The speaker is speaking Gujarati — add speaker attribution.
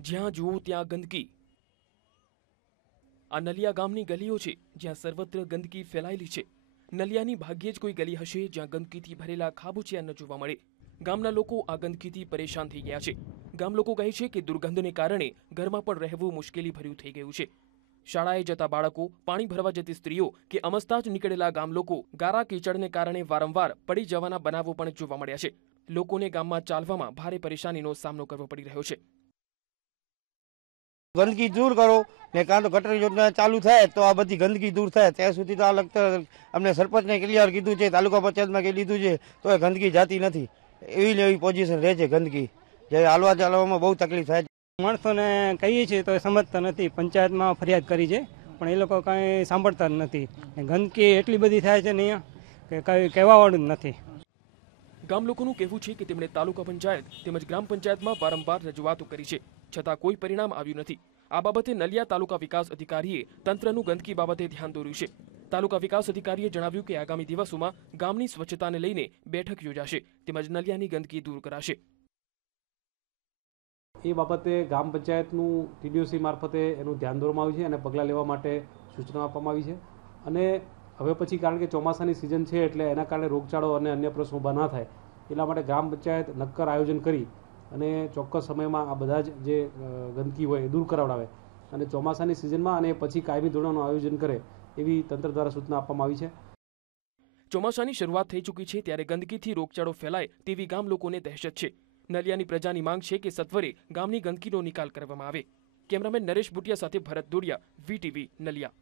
Speaker 1: જ્યાં જુઓ ત્યાં ગંદકી. આ નલિયા ગામની ગલીઓ છે, જ્યાં સર્વત્ર ગંદકી ફેલાયેલી છે. નલિયાની ભાગ્યે જ કોઈ ગલી હશે જ્યાં ગંદકીથી ભરેલા ખાબુચિયા ન જોવા મળે. ગામના લોકો આ ગંદકીથી પરેશાન થઈ ગયા છે. ગામ લોકો કહે છે કે દુર્ગંધને કારણે ઘરમાં પણ રહેવું મુશ્કેલી ભર્યું થઈ ગયું છે. શાળાએ જતા બાળકો, પાણી ભરવા જતી સ્ત્રીઓ કે અમસ્તા જ નીકળેલા ગામ લોકો ગારા કીચડને કારણે વારંવાર પડી જવાના બનાવો પણ જોવા મળ્યા છે. લોકોને ગામમાં ચાલવામાં ભારે પરેશાનીનો સામનો કરવો પડી રહ્યો છે.
Speaker 2: ગંદકી દૂર કરો. ને કાં તો ગટર યોજના ચાલુ થાય તો આ બધી ગંદકી દૂર થાય. ત્યાં સુધી તો આ લગતા અમને સરપંચને ક્લિયર કીધું છે તાલુકા પંચાયતમાં કહી દીધું છે તો એ ગંદકી જાતી નથી. એવી ને એવી પોઝિશન રહે છે ગંદકી. જે હાલવા ચાલવામાં બહુ તકલીફ થાય છે.
Speaker 3: માણસોને કહીએ છીએ તો એ સમજતા નથી. પંચાયતમાં ફરિયાદ કરી છે પણ એ લોકો કાંઈ સાંભળતા જ નથી. ને ગંદકી એટલી બધી થાય છે ને અહીંયા કે કાંઈ કહેવાવાળું જ નથી.
Speaker 1: ગામ લોકોનું કહેવું છે કે તેમણે તાલુકા પંચાયત તેમજ ગ્રામ પંચાયતમાં વારંવાર રજૂઆતો કરી છે. છતાં કોઈ પરિણામ આવ્યું નથી. આ બાબતે નલિયા તાલુકા વિકાસ અધિકારીએ તંત્રનું ગંદકી બાબતે ધ્યાન દોર્યું છે. તાલુકા વિકાસ અધિકારીએ જણાવ્યું કે આગામી દિવસોમાં ગામની સ્વચ્છતાને લઈને બેઠક યોજાશે, તેમજ નલિયાની ગંદકી દૂર કરાશે.
Speaker 4: એ બાબતે ગ્રામ પંચાયતનું ટીડીઓસી મારફતે એનું ધ્યાન દોરવામાં આવ્યું છે અને પગલાં લેવા માટે સૂચના આપવામાં આવી છે. અને હવે પછી કારણ કે ચોમાસાની સિઝન છે એટલે એના કારણે રોગચાળો અને અન્ય પ્રશ્નો ઊભા ના થાય, એટલા માટે ગ્રામ પંચાયત નક્કર આયોજન કરી અને ચોક્કસ સમયમાં આ બધા જ જે ગંદકી હોય એ દૂર કરાવડાવે. અને ચોમાસાની સિઝનમાં અને પછી કાયમી ધોરણનું આયોજન કરે એવી તંત્ર દ્વારા સૂચના આપવામાં આવી છે.
Speaker 1: ચોમાસાની શરૂઆત થઈ ચૂકી છે ત્યારે ગંદકીથી રોગચાળો ફેલાય તેવી ગામ લોકોને દહેશત છે. નલિયાની પ્રજાની માંગ છે કે સત્વરે ગામની ગંદકીનો નિકાલ કરવામાં આવે. કેમેરામેન નરેશ બુટિયા સાથે ભરત દોડિયા, વીટીવી, નલિયા.